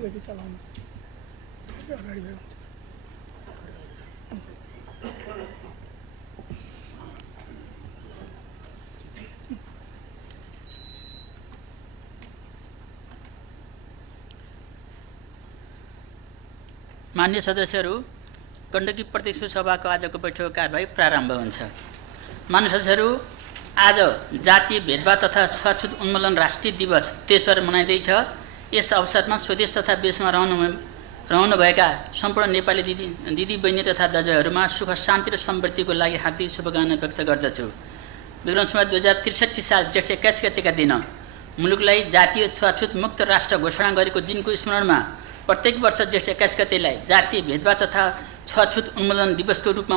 गति चलाउनुहोस् अगाडि भयो मान्य सदस्यहरू, गण्डकी प्रदेश सभाको आजको बैठकको कारबाही प्रारम्भ हुन्छ। मान्य सदस्यहरू, आज जातीय भेदभाव तथा छुवाछुत उन्मूलन राष्ट्रिय दिवस देशभर मनाइँदैछ। यस अवसरमा स्वदेश तथा विदेशमा रहनुभएका सम्पूर्ण नेपाली दिदी बहिनी तथा दाजुभाइहरूमा सुख शान्ति र समृद्धिको लागि हार्दिक शुभकामना व्यक्त गर्दछु। विक्रम सम्वत 2063 साल जेठ 21 गतेका दिन मुलुकलाई जातीय छुवाछुत मुक्त राष्ट्र घोषणा गरेको दिनको स्मरणमा प्रत्येक वर्ष जेठ 21 गतेलाई जातीय भेदभाव तथा छुवाछुत उन्मूलन दिवसको रूपमा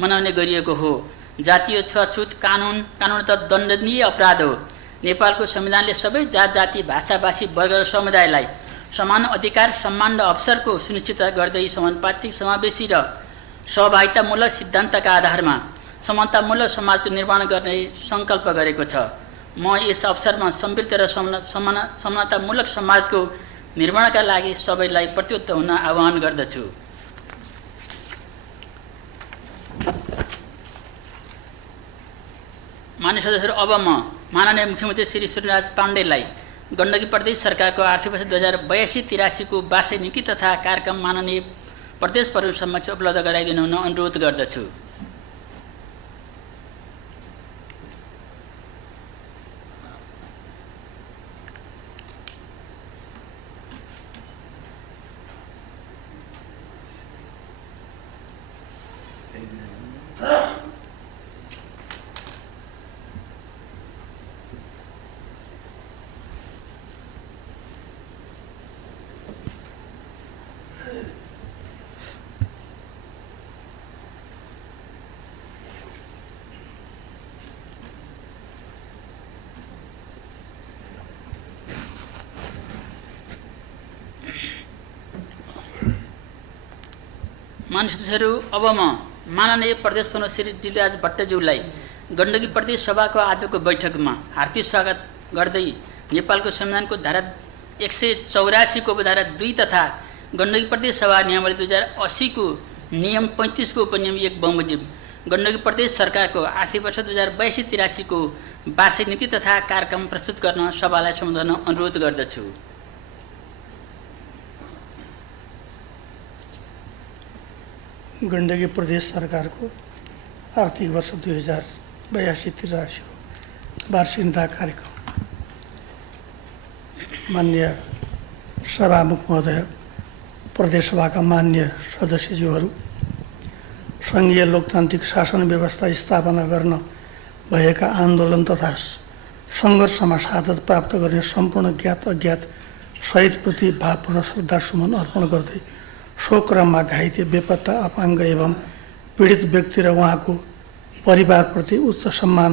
मनाउने गरिएको हो। जातीय छुवाछुत कानुनतः दण्डनीय अपराध हो। नेपालको संविधानले सबै जात जाति भाषाभाषी वर्ग र समुदायलाई समान अधिकार, सम्मान र अवसरको सुनिश्चितता गर्दै समानुपातिक, समावेशी र सहभागितामूलक सिद्धान्तका आधारमा समानतामूलक समाजको निर्माण गर्ने सङ्कल्प गरेको छ। म यस अवसरमा समृद्ध र समानतामूलक समाजको निर्माणका लागि सबैलाई प्रतिबद्ध हुन आह्वान गर्दछु। मान्य सदस्यहरू, अब म माननीय मुख्यमन्त्री श्री सूर्यराज पाण्डेलाई गण्डकी प्रदेश सरकारको आर्थिक वर्ष 2082-83 को वार्षिक नीति तथा कार्यक्रम माननीय प्रदेश प्रमुख समक्ष उपलब्ध गराइदिनु हुन अनुरोध गर्दछु। मान्य सदस्यहरू, अब म माननीय प्रदेश प्रमुख श्री डिलराज भट्टज्यूलाई गण्डकी प्रदेश सभाको आजको बैठकमा हार्दिक स्वागत गर्दै नेपालको संविधानको धारा 184 को उपधारा 2 तथा गण्डकी प्रदेश सभा नियमावली 2080 को नियम 35 को उपनियम 1 बमोजिम गण्डकी प्रदेश सरकारको आर्थिक वर्ष 2082-83 को वार्षिक नीति तथा कार्यक्रम प्रस्तुत गर्न सभालाई सम्बोधन अनुरोध गर्दछु। गण्डकी प्रदेश सरकारको आर्थिक वर्ष 2082-83 को वार्षिक नीति कार्यक्रम। मान्य सभामुख महोदय, प्रदेश सभाका मान्य सदस्यज्यूहरू, सङ्घीय लोकतान्त्रिक शासन व्यवस्था स्थापना गर्न भएका आन्दोलन तथा सङ्घर्षमा शहादत प्राप्त गर्ने सम्पूर्ण ज्ञात अज्ञात शहीदप्रति भावपूर्ण श्रद्धासुमन अर्पण गर्दै शोक क्रममा घाइते, बेपत्ता, अपाङ्ग एवं पीडित व्यक्ति र उहाँको परिवारप्रति उच्च सम्मान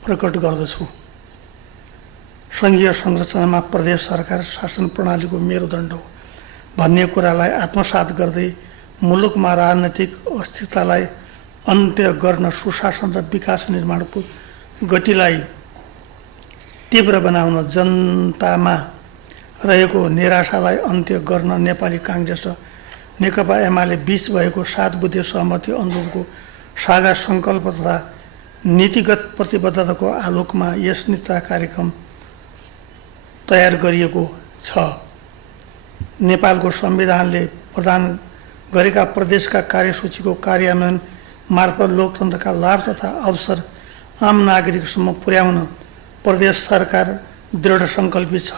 प्रकट गर्दछु। सङ्घीय संरचनामा प्रदेश सरकार शासन प्रणालीको मेरुदण्ड हो भन्ने कुरालाई आत्मसात गर्दै मुलुकमा राजनैतिक अस्थिरतालाई अन्त्य गर्न, सुशासन र विकास निर्माणको गतिलाई तीव्र बनाउन, जनतामा रहेको निराशालाई अन्त्य गर्न नेपाली काङ्ग्रेस र नेकपा एमाले बीच भएको 7 बुँदे सहमति आन्दोलनको साझा सङ्कल्प तथा नीतिगत प्रतिबद्धताको आलोकमा यस नीति कार्यक्रम तयार गरिएको छ। नेपालको संविधानले प्रदान गरेका प्रदेशका कार्यसूचीको कार्यान्वयन मार्फत लोकतन्त्रका लाभ तथा अवसर आम नागरिकसम्म पुर्याउन प्रदेश सरकार दृढ सङ्कल्पित छ।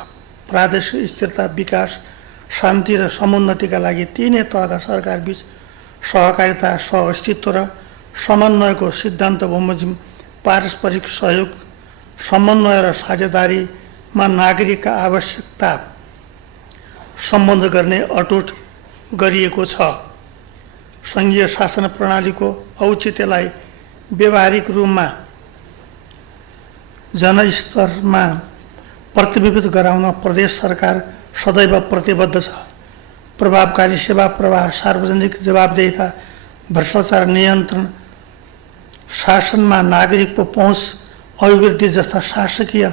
प्रादेशिक स्थिरता, विकास, शान्ति र समुन्नतिका लागि तीनै तहका सरकारबीच सहकारिता, सहअस्तित्व र समन्वयको सिद्धान्त बमोजिम पारस्परिक सहयोग, समन्वय र साझेदारीमा नागरिकका आवश्यकता सम्बन्ध गर्ने अटुट गरिएको छ। सङ्घीय शासन प्रणालीको औचित्यलाई व्यावहारिक रूपमा जनस्तरमा प्रतिबिम्बित गराउन प्रदेश सरकार सदैव प्रतिबद्ध छ। प्रभावकारी सेवा प्रवाह, सार्वजनिक जवाबदेहिता, भ्रष्टाचार नियन्त्रण, शासनमा नागरिकको पहुँच, अभिवृद्धि जस्ता शासकीय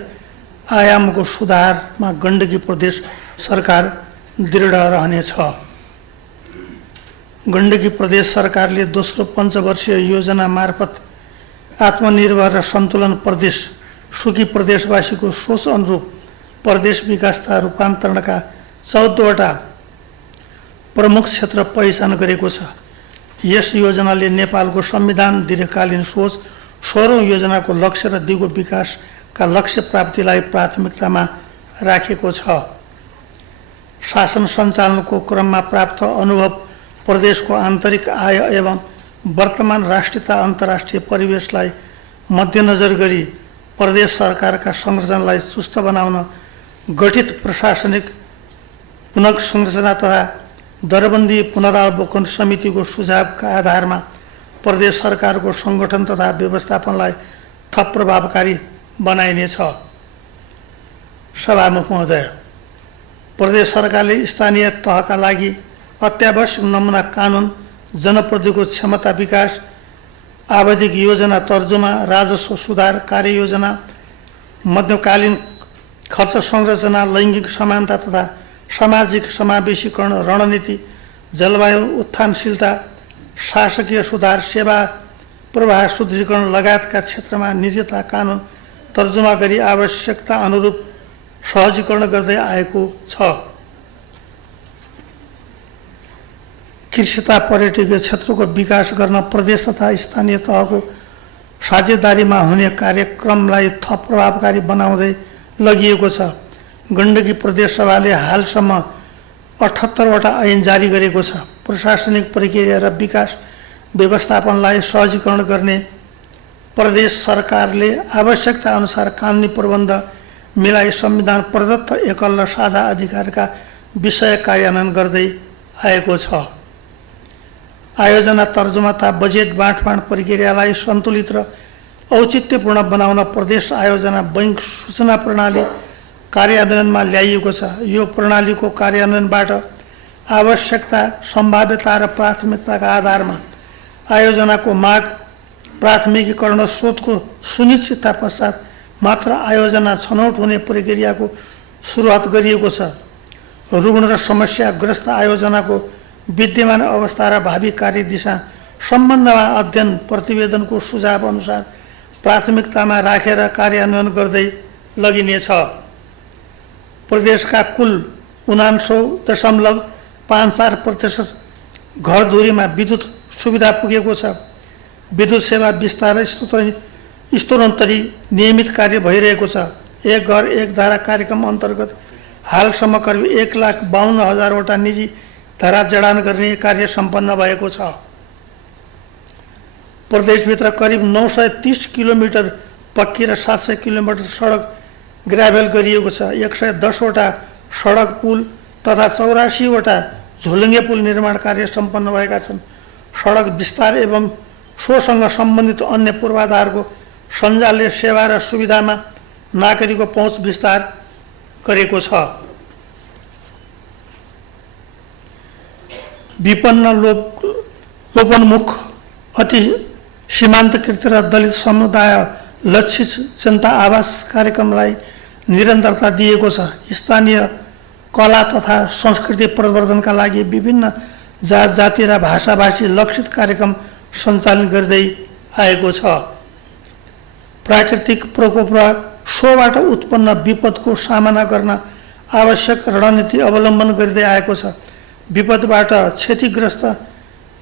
आयामको सुधारमा गण्डकी प्रदेश सरकार दृढ रहनेछ। गण्डकी प्रदेश सरकारले दोस्रो पञ्चवर्षीय योजना मार्फत आत्मनिर्भर र सन्तुलन प्रदेश सुखी प्रदेशवासीको सोच अनुरूप प्रदेश विकास तथा रूपान्तरणका 14वटा प्रमुख क्षेत्र पहिचान गरेको छ। यस योजनाले नेपालको संविधान दीर्घकालीन सोच 16औं योजनाको लक्ष्य र दिगो विकासका लक्ष्य प्राप्तिलाई प्राथमिकतामा राखेको छ। शासन सञ्चालनको क्रममा प्राप्त अनुभव, प्रदेशको आन्तरिक आय एवं वर्तमान राष्ट्रिय तथा अन्तर्राष्ट्रिय परिवेशलाई मध्यनजर गरी प्रदेश सरकारका संरचनालाई सुस्त बनाउन गठित प्रशासनिक पुनर्संरचना तथा दरबन्दी पुनरावलोकन समितिको सुझावका आधारमा प्रदेश सरकारको सङ्गठन तथा व्यवस्थापनलाई थप प्रभावकारी बनाइनेछ। सभामुख महोदय, प्रदेश सरकारले स्थानीय तहका लागि अत्यावश्यक नमुना कानुन, जनप्रतिको क्षमता विकास, आवधिक योजना तर्जुमा, राजस्व सुधार कार्ययोजना, मध्यकालीन खर्च संरचना, लैङ्गिक समानता तथा सामाजिक समावेशीकरण रणनीति, जलवायु उत्थानशीलता, शासकीय सुधार, सेवा प्रवाह सुदृढीकरण लगायतका क्षेत्रमा निजता कानुन तर्जुमा गरी आवश्यकता अनुरूप सहजीकरण गर्दै आएको छ। कृषि तथा पर्यटकीय क्षेत्रको विकास गर्न प्रदेश तथा स्थानीय तहको साझेदारीमा हुने कार्यक्रमलाई थप प्रभावकारी बनाउँदै लगिएको छ। गण्डकी प्रदेश सभाले हालसम्म 78वटा ऐन जारी गरेको छ। प्रशासनिक प्रक्रिया र विकास व्यवस्थापनलाई सहजीकरण गर्ने प्रदेश सरकारले आवश्यकता अनुसार कानुनी प्रबन्ध मिलाई संविधान प्रदत्त एकल र साझा अधिकारका विषय कार्यान्वयन गर्दै आएको छ। आयोजना तर्जुमा तथा बजेट बाँडफाँड प्रक्रियालाई सन्तुलित र औचित्यपूर्ण बनाउन प्रदेश आयोजना बैंक सूचना प्रणाली कार्यान्वयनमा ल्याइएको छ। यो प्रणालीको कार्यान्वयनबाट आवश्यकता, सम्भाव्यता र प्राथमिकताका आधारमा आयोजनाको माग, प्राथमिकीकरण र स्रोतको सुनिश्चितता पश्चात मात्र आयोजना छनौट हुने प्रक्रियाको सुरुवात गरिएको छ। रुग्ण र समस्याग्रस्त आयोजनाको विद्यमान अवस्था र भावी कार्यदिशा सम्बन्धमा अध्ययन प्रतिवेदनको सुझाव अनुसार प्राथमिकतामा राखेर कार्यान्वयन गर्दै लगिनेछ। प्रदेशका कुल 79.54% घरधुरीमा विद्युत सुविधा पुगेको छ। विद्युत सेवा विस्तार स्तरोन्तरी नियमित कार्य भइरहेको छ। एक घर एक धारा कार्यक्रम अन्तर्गत हालसम्म करिब 1,52,000वटा निजी धारा जडान गर्ने कार्य सम्पन्न भएको छ। प्रदेशभित्र करिब 930 किलोमिटर पक्की र 700 किलोमिटर सडक ग्राभेल गरिएको छ। 110वटा सडक पुल तथा 84वटा झोलुङ्गे पुल निर्माण कार्य सम्पन्न भएका छन्। सडक विस्तार एवं सोसँग सम्बन्धित अन्य पूर्वाधारको सञ्जालले सेवा र सुविधामा नागरिकको पहुँच विस्तार गरेको छ। विपन्न, लोपोन्मुख, अति सीमान्तकृत र दलित समुदाय लक्षित जनता आवास कार्यक्रमलाई निरन्तरता दिएको छ। स्थानीय कला तथा संस्कृति प्रवर्धनका लागि विभिन्न जात जाति र भाषाभाषी लक्षित कार्यक्रम सञ्चालन गर्दै आएको छ। प्राकृतिक प्रकोप र सोबाट उत्पन्न विपदको सामना गर्न आवश्यक रणनीति अवलम्बन गर्दै आएको छ। विपदबाट क्षतिग्रस्त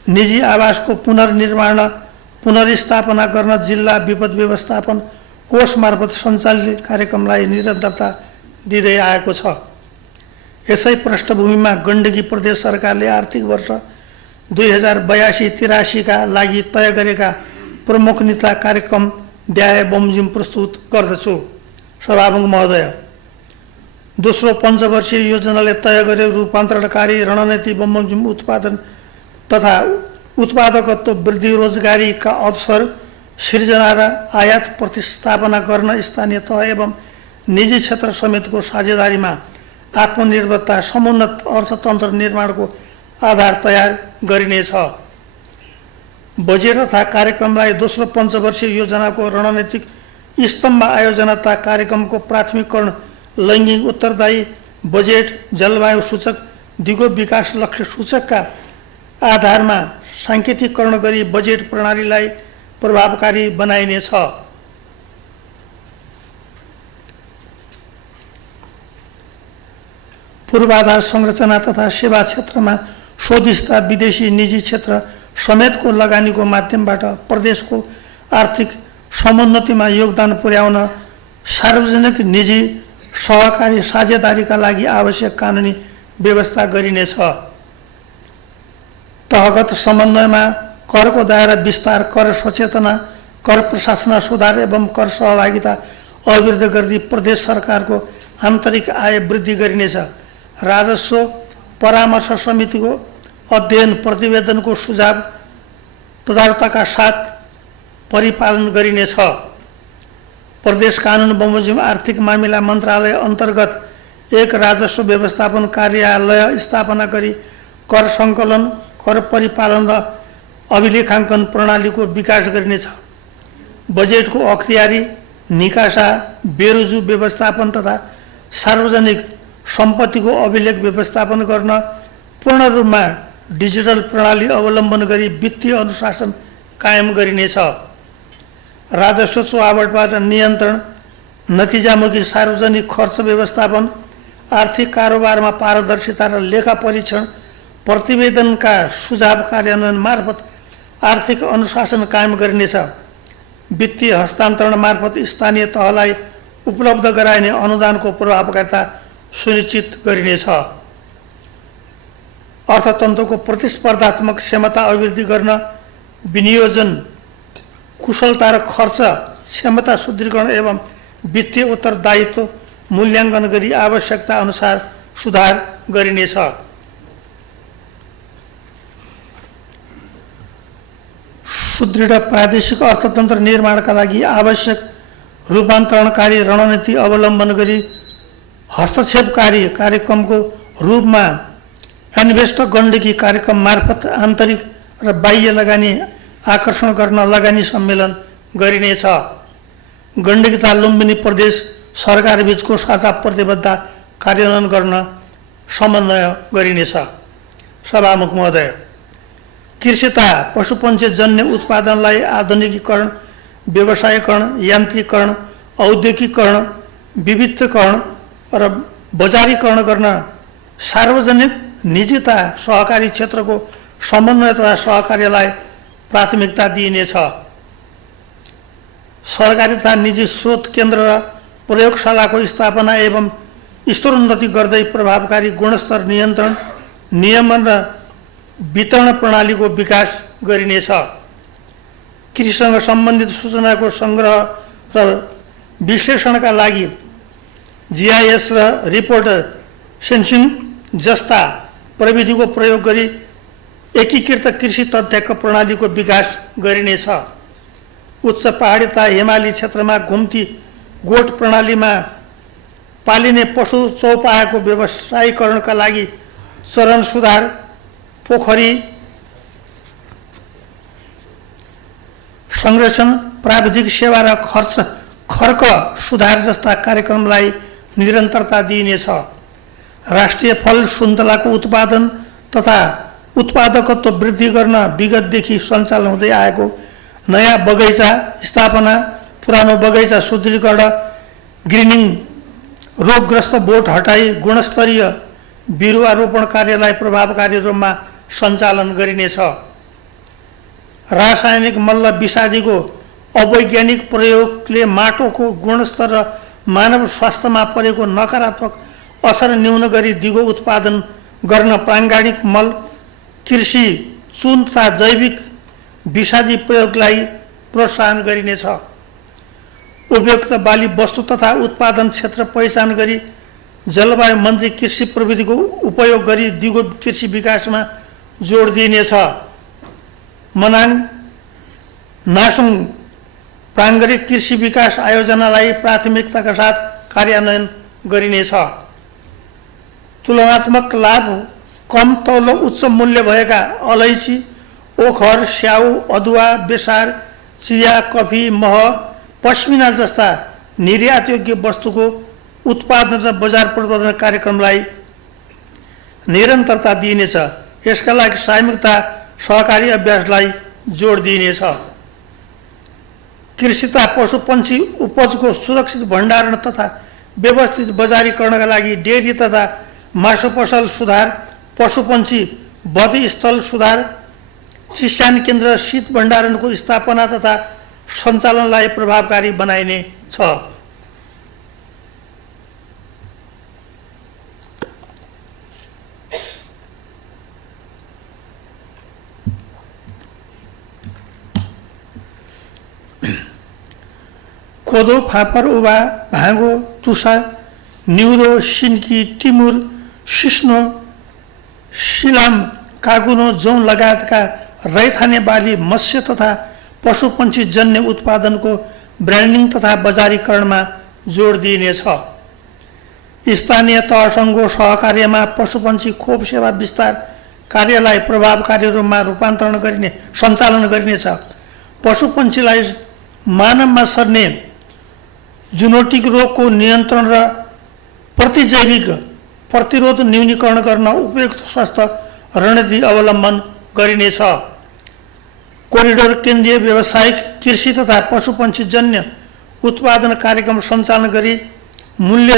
निजी आवासको पुनर्निर्माण पुनर्स्थापना गर्न जिल्ला विपद व्यवस्थापन कोष मार्फत सञ्चालित कार्यक्रमलाई निरन्तरता दिँदै आएको छ। यसै पृष्ठभूमिमा गण्डकी प्रदेश सरकारले आर्थिक वर्ष 2082-83 का लागि तय गरेका प्रमुख नीति कार्यक्रम ध्याय बमोजिम प्रस्तुत गर्दछु। सभामुख महोदय, दोस्रो पञ्चवर्षीय योजनाले तय गरे रूपान्तरणकारी रणनीति बमोजिम उत्पादन तथा उत्पादकत्व वृद्धि, रोजगारीका अवसर सृजना र आयात प्रतिस्थापना गर्न स्थानीय तह एवं निजी क्षेत्र समेतको साझेदारीमा आत्मनिर्भरता समुन्नत अर्थतन्त्र निर्माणको आधार तयार गरिनेछ। बजेट तथा कार्यक्रमलाई दोस्रो पञ्चवर्षीय योजनाको रणनीतिक स्तम्भ आयोजना तथा कार्यक्रमको प्राथमिककरण, लैङ्गिक उत्तरदायी बजेट, जलवायु सूचक दिगो विकास लक्ष्य सूचकका आधारमा साङ्केतिकरण गरी बजेट प्रणालीलाई प्रभावकारी बनाइनेछ। पूर्वाधार संरचना तथा सेवा क्षेत्रमा स्वदेशी तथा विदेशी निजी क्षेत्र समेतको लगानीको माध्यमबाट प्रदेशको आर्थिक समुन्नतिमा योगदान पुर्याउन सार्वजनिक निजी सहकारी साझेदारीका लागि आवश्यक कानुनी व्यवस्था गरिनेछ। तहगत समन्वयमा करको दायरा विस्तार, कर सचेतना, कर प्रशासन सुधार एवं कर सहभागिता अभिवृद्धि गर्दै प्रदेश सरकारको आन्तरिक आय वृद्धि गरिनेछ। राजस्व परामर्श समितिको अध्ययन प्रतिवेदनको सुझाव तदारुताका साथ परिपालन गरिनेछ। प्रदेश कानुन बमोजिम आर्थिक मामिला मन्त्रालय अन्तर्गत एक राजस्व व्यवस्थापन कार्यालय स्थापना गरी कर सङ्कलन, कर परिपालन र अभिलेखाङ्कन प्रणालीको विकास गरिनेछ। बजेटको अख्तियारी, निकासा, बेरोजु व्यवस्थापन तथा सार्वजनिक सम्पत्तिको अभिलेख व्यवस्थापन गर्न पूर्ण रूपमा डिजिटल प्रणाली अवलम्बन गरी वित्तीय अनुशासन कायम गरिनेछ। राजस्व चुहावटबाट नियन्त्रण, नतिजामुखी सार्वजनिक खर्च व्यवस्थापन, आर्थिक कारोबारमा पारदर्शिता र लेखा परीक्षण प्रतिवेदनका सुझाव कार्यान्वयन मार्फत आर्थिक अनुशासन कायम गरिनेछ। वित्तीय हस्तान्तरण मार्फत स्थानीय तहलाई उपलब्ध गराइने अनुदानको प्रभावकारिता सुनिश्चित गरिनेछ। अर्थतन्त्रको प्रतिस्पर्धात्मक क्षमता अभिवृद्धि गर्न विनियोजन कुशलता र खर्च क्षमता सुदृढीकरण एवं वित्तीय उत्तरदायित्व मूल्याङ्कन गरी आवश्यकता अनुसार सुधार गरिनेछ। सुदृढ प्रादेशिक अर्थतन्त्र निर्माणका लागि आवश्यक रूपान्तरणकारी रणनीति अवलम्बन गरी हस्तक्षेपकारी कार्यक्रमको रूपमा इन्भेस्ट गण्डकी कार्यक्रम मार्फत आन्तरिक र बाह्य लगानी आकर्षण गर्न लगानी सम्मेलन गरिनेछ। गण्डकी तथा लुम्बिनी प्रदेश सरकारबीचको साझा प्रतिबद्धता कार्यान्वयन गर्न समन्वय गरिनेछ। सभामुख महोदय, कृषि तथा पशुपन्छी जन्य उत्पादनलाई आधुनिकीकरण, व्यवसायीकरण, यान्त्रिकरण, औद्योगिकीकरण, विविधीकरण र बजारीकरण गर्न सार्वजनिक, निजी तथा सहकारी क्षेत्रको समन्वय तथा सहकार्यलाई प्राथमिकता दिइनेछ। सरकारी तथा निजी स्रोत केन्द्र र प्रयोगशालाको स्थापना एवं स्तरोन्नति गर्दै प्रभावकारी गुणस्तर नियन्त्रण, नियमन र वितरण प्रणालीको विकास गरिनेछ। कृषिसँग सम्बन्धित सूचनाको सङ्ग्रह र विश्लेषणका लागि GIS र रिपोर्ट सेन्सिङ जस्ता प्रविधिको प्रयोग गरी एकीकृत कृषि तथ्याङ्क प्रणालीको विकास गरिनेछ। उच्च पहाडी तथा हिमाली क्षेत्रमा घुम्ती गोठ प्रणालीमा पालिने पशु चौपायाको व्यवसायीकरणका लागि चरण सुधार, पोखरी संरक्षण, प्राविधिक सेवा र खर्क सुधार जस्ता कार्यक्रमलाई निरन्तरता दिइनेछ। राष्ट्रिय फल सुन्तलाको उत्पादन तथा उत्पादकत्व वृद्धि गर्न विगतदेखि सञ्चालन हुँदै आएको नयाँ बगैँचा स्थापना, पुरानो बगैँचा सुदृढीकरण, ग्रिनिङ, रोगग्रस्त बोट हटाई गुणस्तरीय बिरुवा रोपण कार्यलाई प्रभावकारी रूपमा सञ्चालन गरिनेछ। रासायनिक मल्ल विषादीको अवैज्ञानिक प्रयोगले माटोको गुणस्तर र मानव स्वास्थ्यमा परेको नकारात्मक असर न्यून गरी दिगो उत्पादन गर्न प्राङ्गाणिक मल, कृषि चुन तथा जैविक विषादी प्रयोगलाई प्रोत्साहन गरिनेछ। उपयुक्त बाली वस्तु तथा उत्पादन क्षेत्र पहिचान गरी जलवायु मन्त्री कृषि प्रविधिको उपयोग गरी दिगो कृषि विकासमा जोड दिइनेछ। मनाङ नासुङ प्राङ्गारिक कृषि विकास आयोजनालाई प्राथमिकताका साथ कार्यान्वयन गरिनेछ। तुलनात्मक लाभ कम तौल उच्च मूल्य भएका अलैँची, ओखर, स्याउ, अदुवा, बेसार, चिया, कफी, मह, पश्मिना जस्ता निर्यातयोग्य वस्तुको उत्पादन र बजार प्रवर्धन कार्यक्रमलाई निरन्तरता दिइनेछ। यसका लागि सामूहिकता सहकारी अभ्यासलाई जोड दिइनेछ। कृषि तथा पशुपन्छी उपजको सुरक्षित भण्डारण तथा व्यवस्थित बजारीकरणका लागि डेयरी तथा मासु पसल सुधार, पशुपन्छी वधस्थल सुधार, चिस्यान केन्द्र शीत भण्डारणको स्थापना तथा सञ्चालनलाई प्रभावकारी बनाइने छ। कोदो, फापर, उभा, भाँगो, टुसा, न्युरो, सिन्की, टिमुर, सिस्नो, सिलाम, कागुनो, जौँ लगायतका रैथाने बाली, मत्स्य तथा पशुपन्छी जन्य उत्पादनको ब्रान्डिङ तथा बजारीकरणमा जोड दिइनेछ। स्थानीय तहसँगको सहकार्यमा पशुपन्छी खोप सेवा विस्तार कार्यलाई प्रभावकारी रूपमा सञ्चालन गरिनेछ। पशुपन्छीलाई मानवमा सर्ने जुनोटिक रोगको नियन्त्रण र प्रतिजैविक प्रतिरोध न्यूनीकरण गर्न उपयुक्त स्वास्थ्य रणनीति अवलम्बन गरिनेछ। कोरिडोर केन्द्रीय व्यावसायिक कृषि तथा पशुपन्छी जन्य उत्पादन कार्यक्रम सञ्चालन गरी मूल्य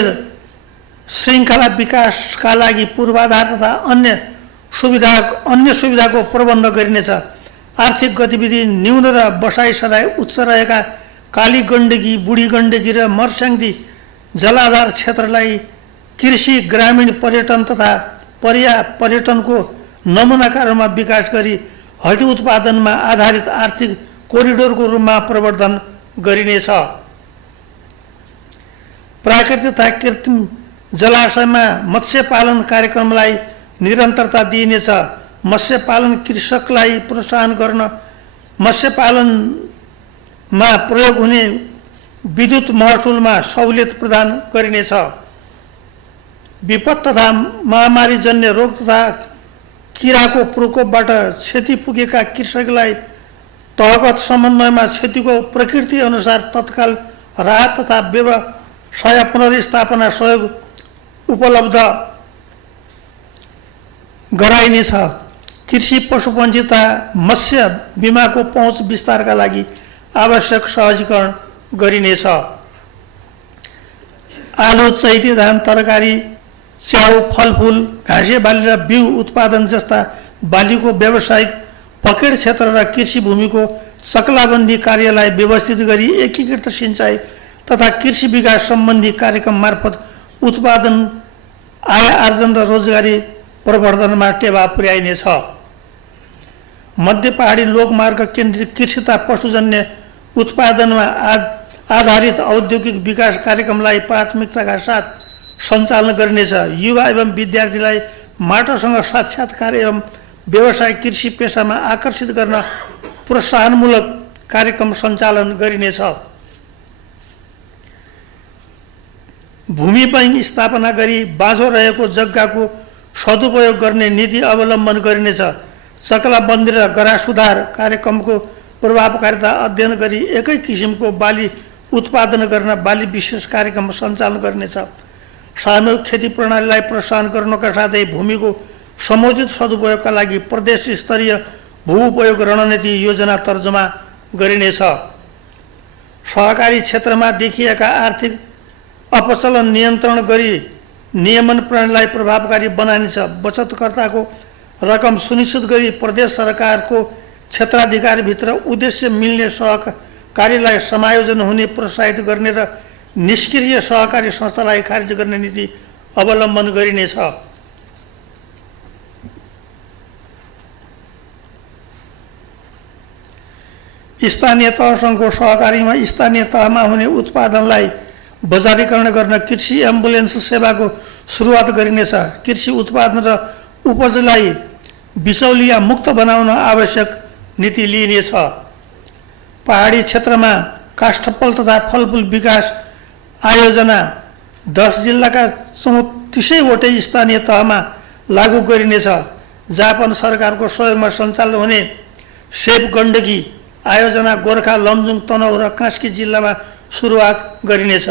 श्रृङ्खला विकासका लागि पूर्वाधार तथा अन्य सुविधाको प्रबन्ध गरिनेछ। आर्थिक गतिविधि न्यून र बसाइसराई उच्च रहेका काली गण्डकी, बुढी गण्डकी र मर्स्याङ्दी जलाधार क्षेत्रलाई कृषि, ग्रामीण पर्यटन तथा पर्यटनको नमुनाका रूपमा विकास गरी हड्डी उत्पादनमा आधारित आर्थिक कोरिडोरको रूपमा प्रवर्धन गरिनेछ। प्राकृतिक तथा कृत्रिम जलाशयमा मत्स्य पालन कार्यक्रमलाई निरन्तरता दिइनेछ। मत्स्य पालन कृषकलाई प्रोत्साहन गर्न मत्स्य पालनमा प्रयोग हुने विद्युत महसुलमा सहुलियत प्रदान गरिनेछ। विपद तथा महामारीजन्य रोग तथा किराको प्रकोपबाट क्षति पुगेका कृषकलाई तहगत समन्वयमा क्षतिको प्रकृति अनुसार तत्काल राहत तथा व्यवसाय पुनर्स्थापना सहयोग उपलब्ध गराइनेछ। कृषि, पशुपन्छी तथा मत्स्य बिमाको पहुँच विस्तारका लागि आवश्यक सहजीकरण गरिनेछ। आलु, चैती धान, तरकारी, च्याउ, फलफुल, घाँसे बाली र बिउ उत्पादन जस्ता बालीको व्यावसायिक पकेट क्षेत्र र कृषि भूमिको चक्लाबन्दी कार्यलाई व्यवस्थित गरी एकीकृत सिँचाइ तथा कृषि विकास सम्बन्धी कार्यक्रम मार्फत उत्पादन, आय आर्जन र रोजगारी प्रवर्धनमा टेवा पुर्याइनेछ। मध्य पहाडी लोकमार्ग केन्द्रित कृषि तथा पशुजन्य उत्पादनमा आधारित औद्योगिक विकास कार्यक्रमलाई प्राथमिकताका साथ सञ्चालन गरिनेछ। युवा एवं विद्यार्थीलाई माटोसँग साक्षात्कार एवं व्यवसाय कृषि पेसामा आकर्षित गर्न प्रोत्साहनमूलक कार्यक्रम सञ्चालन गरिनेछ। भूमि बैंक स्थापना गरी बाँझो रहेको जग्गाको सदुपयोग गर्ने नीति अवलम्बन गरिनेछ। चक्लाबन्दी र गरा सुधार कार्यक्रमको प्रभावकारिता अध्ययन गरी एकै किसिमको बाली उत्पादन गर्न बाली विशेष कार्यक्रम सञ्चालन गरिनेछ। सामूहिक खेती प्रणालीलाई प्रोत्साहन गर्नका साथै भूमिको समुचित सदुपयोगका लागि प्रदेश स्तरीय भू उपयोग रणनीति योजना तर्जुमा गरिनेछ। सहकारी क्षेत्रमा देखिएका आर्थिक अपचलन नियन्त्रण गरी नियमन प्रणालीलाई प्रभावकारी बनाइनेछ। बचतकर्ताको रकम सुनिश्चित गरी प्रदेश सरकारको क्षेत्राधिकारभित्र उद्देश्य मिल्ने सहकारीलाई समायोजन हुने प्रोत्साहित गर्ने र निष्क्रिय सहकारी संस्थालाई खारिज गर्ने नीति अवलम्बन गरिनेछ। स्थानीय तहसँगको सहकारीमा स्थानीय तहमा हुने उत्पादनलाई बजारीकरण गर्न कृषि एम्बुलेन्स सेवाको सुरुवात गरिनेछ। कृषि उत्पादन र उपजलाई बिचौलिया मुक्त बनाउन आवश्यक नीति लिइनेछ। पहाडी क्षेत्रमा काष्ठफल तथा फलफुल विकास आयोजना 10 जिल्लाका 34वटै स्थानीय तहमा लागू गरिनेछ। जापान सरकारको सहयोगमा सञ्चालन हुने सेप गण्डकी आयोजना गोर्खा, लमजुङ, तनहुँ र कास्की जिल्लामा सुरुवात गरिनेछ।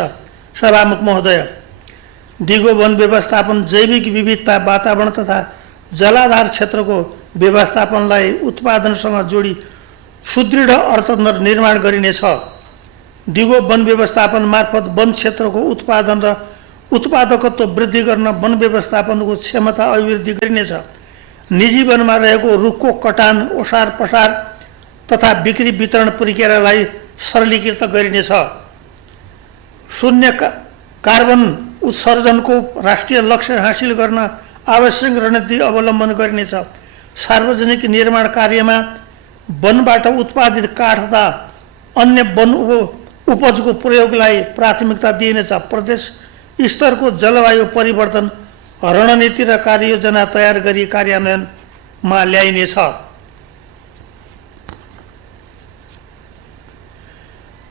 सभामुख महोदय, दिगो वन व्यवस्थापन जैविक विविधता वातावरण तथा जलाधार क्षेत्रको व्यवस्थापनलाई उत्पादनसँग जोडी सुदृढ अर्थतन्त्र निर्माण गरिनेछ। दिगो वन व्यवस्थापन मार्फत वन क्षेत्रको उत्पादन र उत्पादकत्व वृद्धि गर्न वन व्यवस्थापनको क्षमता अभिवृद्धि गरिनेछ। निजी वनमा रहेको रुखको कटान, ओसार पसार तथा बिक्री वितरण प्रक्रियालाई सरलीकृत गरिनेछ। शून्य कार्बन उत्सर्जनको राष्ट्रिय लक्ष्य हासिल गर्न आवश्यक रणनीति अवलम्बन गरिनेछ। सार्वजनिक निर्माण कार्यमा वनबाट उत्पादित काठ तथा अन्य वन उपजको प्रयोगलाई प्राथमिकता दिइनेछ। प्रदेश स्तरको जलवायु परिवर्तन रणनीति र कार्ययोजना तयार गरी कार्यान्वयनमा ल्याइनेछ।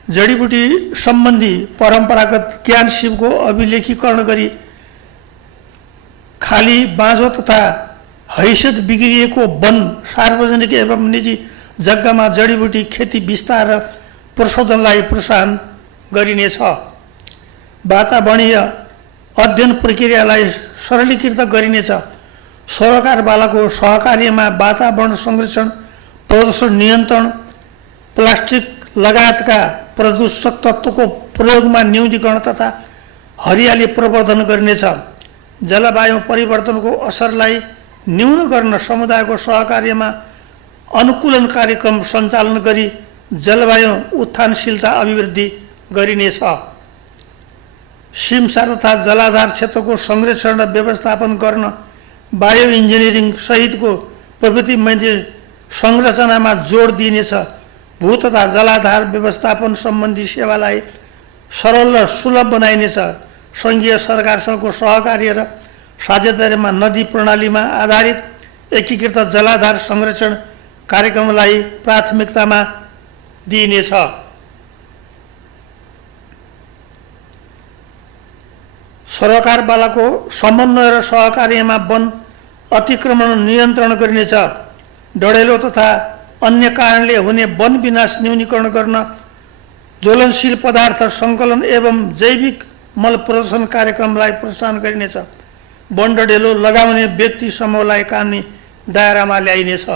जडीबुटी सम्बन्धी परम्परागत ज्ञान शिवको अभिलेखीकरण गरी खाली बाँझो तथा हैसियत बिग्रिएको वन, सार्वजनिक एवं निजी जग्गामा जडीबुटी खेती विस्तार र प्रशोधनलाई प्रोत्साहन गरिनेछ। वातावरणीय अध्ययन प्रक्रियालाई सरलीकृत गरिनेछ। सरकारवालाको सहकार्यमा वातावरण संरक्षण, प्रदूषण नियन्त्रण, प्लास्टिक लगायतका प्रदूषक तत्त्वको प्रयोगमा न्यूनीकरण तथा हरियाली प्रवर्धन गरिनेछ। जलवायु परिवर्तनको असरलाई न्यून गर्न समुदायको सहकार्यमा अनुकूलन कार्यक्रम सञ्चालन गरी जलवायु उत्थानशीलता अभिवृद्धि गरिनेछ। सिमसार तथा जलाधार क्षेत्रको संरक्षण र व्यवस्थापन गर्न बायो इन्जिनियरिङ सहितको प्रविधिमय संरचनामा जोड दिइनेछ। भू तथा जलाधार व्यवस्थापन सम्बन्धी सेवालाई सरल र सुलभ बनाइनेछ। सङ्घीय सरकारसँगको सहकार्य र साझेदारीमा नदी प्रणालीमा आधारित एकीकृत जलाधार संरक्षण कार्यक्रमलाई प्राथमिकतामा दिइनेछ। सरकारवालाको समन्वय र सहकार्यमा वन अतिक्रमण नियन्त्रण गरिनेछ। डढेलो तथा अन्य कारणले हुने वन विनाश न्यूनीकरण गर्न ज्वलनशील पदार्थ सङ्कलन एवं जैविक मल प्रदर्शन कार्यक्रमलाई प्रोत्साहन गरिनेछ। वन डढेलो लगाउने व्यक्ति समूहलाई कानुनी दायरामा ल्याइनेछ।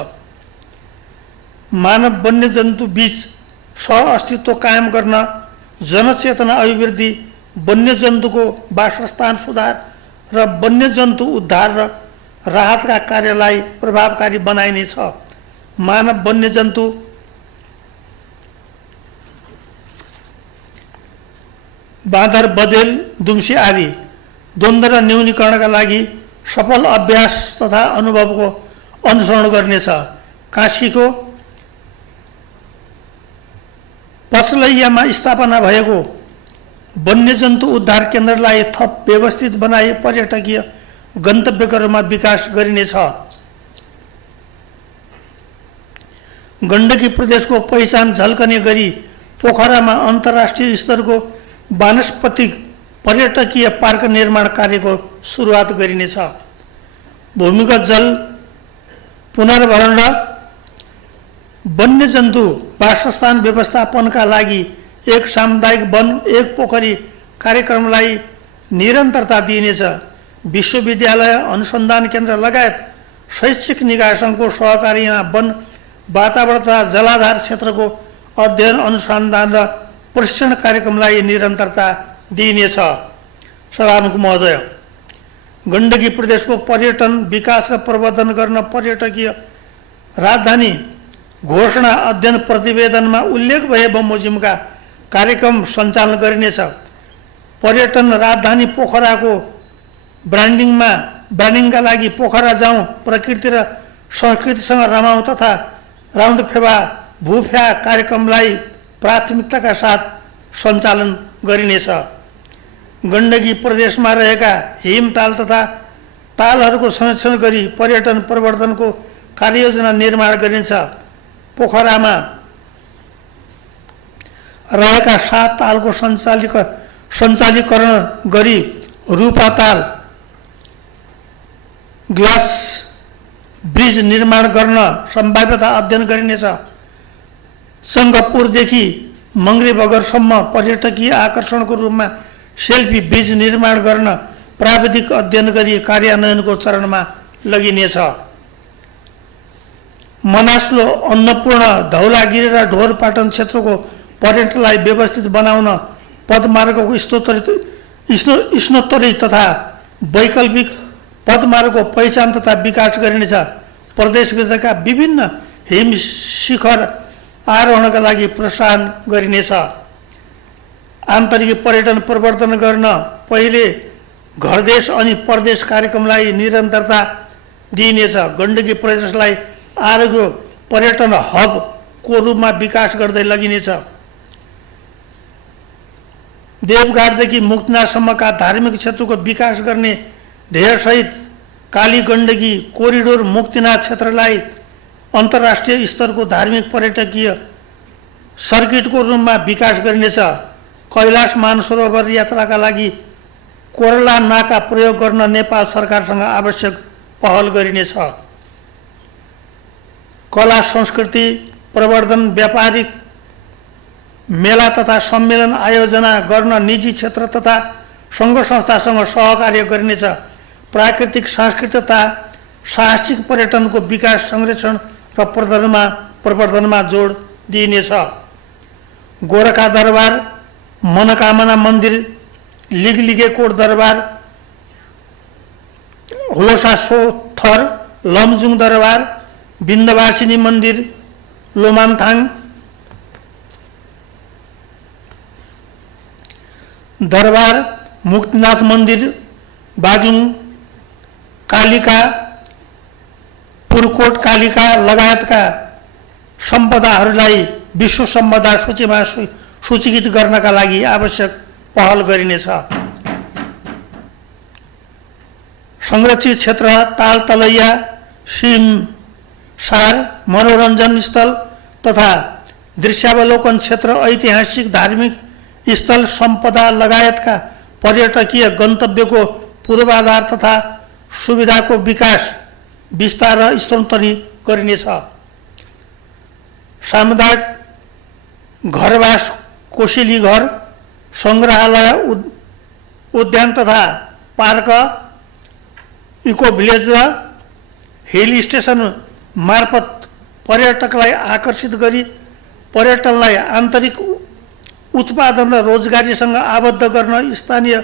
मानव वन्यजन्तु बीच सहअस्तित्व कायम गर्न जनचेतना अभिवृद्धि, वन्यजन्तुको वासस्थान सुधार र वन्यजन्तु उद्धार र राहतका कार्यलाई प्रभावकारी बनाइनेछ। मानव वन्यजन्तु बाँदर, बँदेल, दुम्सी आदि द्वन्द्व र न्यूनीकरणका लागि सफल अभ्यास तथा अनुभवको अनुसरण गर्नेछ। कास्कीको पचलैयामा स्थापना भएको वन्यजन्तु उद्धार केन्द्रलाई थप व्यवस्थित बनाई पर्यटकीय गन्तव्यहरूमा विकास गरिनेछ। गण्डकी प्रदेशको पहिचान झल्कने गरी पोखरामा अन्तर्राष्ट्रिय स्तरको वानस्पतिक पर्यटकीय पार्क निर्माण कार्यको सुरुवात गरिनेछ। भूमिगत जल पुनर्भरण र वन्यजन्तु वासस्थान व्यवस्थापनका लागि एक सामुदायिक वन एक पोखरी कार्यक्रमलाई निरन्तरता दिइनेछ। विश्वविद्यालय, अनुसन्धान केन्द्र लगायत शैक्षिक निकायसँगको सहकार्यमा वन, वातावरण तथा जलाधार क्षेत्रको अध्ययन, अनुसन्धान र प्रशिक्षण कार्यक्रमलाई निरन्तरता दिइनेछ। सभामुख महोदय, गण्डकी प्रदेशको पर्यटन विकास र प्रवर्धन गर्न पर्यटकीय राजधानी घोषणा अध्ययन प्रतिवेदनमा उल्लेख भए बमोजिमका कार्यक्रम सञ्चालन गरिनेछ। पर्यटन राजधानी पोखराको ब्रान्डिङका लागि पोखरा जाउँ, प्रकृति र संस्कृतिसँग रमाउँ तथा राउन्ड फेवा भूफ्या कार्यक्रमलाई प्राथमिकताका साथ सञ्चालन गरिनेछ। गण्डकी प्रदेशमा रहेका हिमताल तथा तालहरूको संरक्षण गरी पर्यटन प्रवर्धनको कार्ययोजना निर्माण गरिनेछ। पोखरामा रहेका 7 तालको सञ्चालीकरण गरी रूपा ताल ग्लास ब्रिज निर्माण गर्न सम्भाव्यता अध्ययन गरिनेछ। सङ्गपुरदेखि मङ्ग्रे बगरसम्म पर्यटकीय आकर्षणको रूपमा सेल्फी ब्रिज निर्माण गर्न प्राविधिक अध्ययन गरी कार्यान्वयनको चरणमा लगिनेछ। मनास्लो, अन्नपूर्ण, धौलागिरी र ढोरपाटन क्षेत्रको पर्यटनलाई व्यवस्थित बनाउन पदमार्गको स्नोत्तरी तथा वैकल्पिक पदमार्गको पहिचान तथा विकास गरिनेछ। प्रदेशभित्रका विभिन्न हिम शिखर आरोहणका लागि प्रोत्साहन गरिनेछ। आन्तरिक पर्यटन प्रवर्धन गर्न पहिले घरदेश अनि परदेश कार्यक्रमलाई निरन्तरता दिइनेछ। गण्डकी प्रदेशलाई आरोग्य पर्यटन हबको रूपमा विकास गर्दै लगिनेछ। देवघाटदेखि मुक्तिनाथसम्मका धार्मिक क्षेत्रको विकास गर्ने ध्येयसहित काली गण्डकी कोरिडोर मुक्तिनाथ क्षेत्रलाई अन्तर्राष्ट्रिय स्तरको धार्मिक पर्यटकीय सर्किटको रूपमा विकास गरिनेछ। कैलाश मानसरोवर यात्राका लागि कोरला नाका प्रयोग गर्न नेपाल सरकारसँग आवश्यक पहल गरिनेछ। कला संस्कृति प्रवर्धन, व्यापारिक मेला तथा सम्मेलन आयोजना गर्न निजी क्षेत्र तथा सङ्घ संस्थासँग सहकार्य गरिनेछ। प्राकृतिक सांस्कृतिक तथा साहसिक पर्यटनको विकास, संरक्षण र प्रवर्धनमा जोड दिइनेछ। गोरखा दरबार, मनोकामना मन्दिर, लिगलिगेकोट दरबार, हुलोसा सोथर, लमजुङ दरबार, विन्ध्यवासिनी मन्दिर, लोमान्थाङ दरबार, मुक्तिनाथ मन्दिर, बागलुङ कालिका, पुरकोट कालिका लगायतका सम्पदाहरूलाई विश्व सम्पदा सूचीमा सूचीकृत गर्नका लागि आवश्यक पहल गरिनेछ। संरक्षित क्षेत्र तालतलैया, सिमसार, मनोरञ्जन स्थल तथा दृश्यावलोकन क्षेत्र, ऐतिहासिक धार्मिक स्थल सम्पदा लगायतका पर्यटकीय गन्तव्यको पूर्वाधार तथा सुविधाको विकास, विस्तार र स्तरोन्नति गरिनेछ। सामुदायिक घरवास, कोसेली घर, सङ्ग्रहालय, उद्यान तथा पार्क, इको भिलेज र हिल स्टेसन मार्फत पर्यटकलाई आकर्षित गरी पर्यटनलाई आन्तरिक उत्पादन र रोजगारीसँग आबद्ध गर्न स्थानीय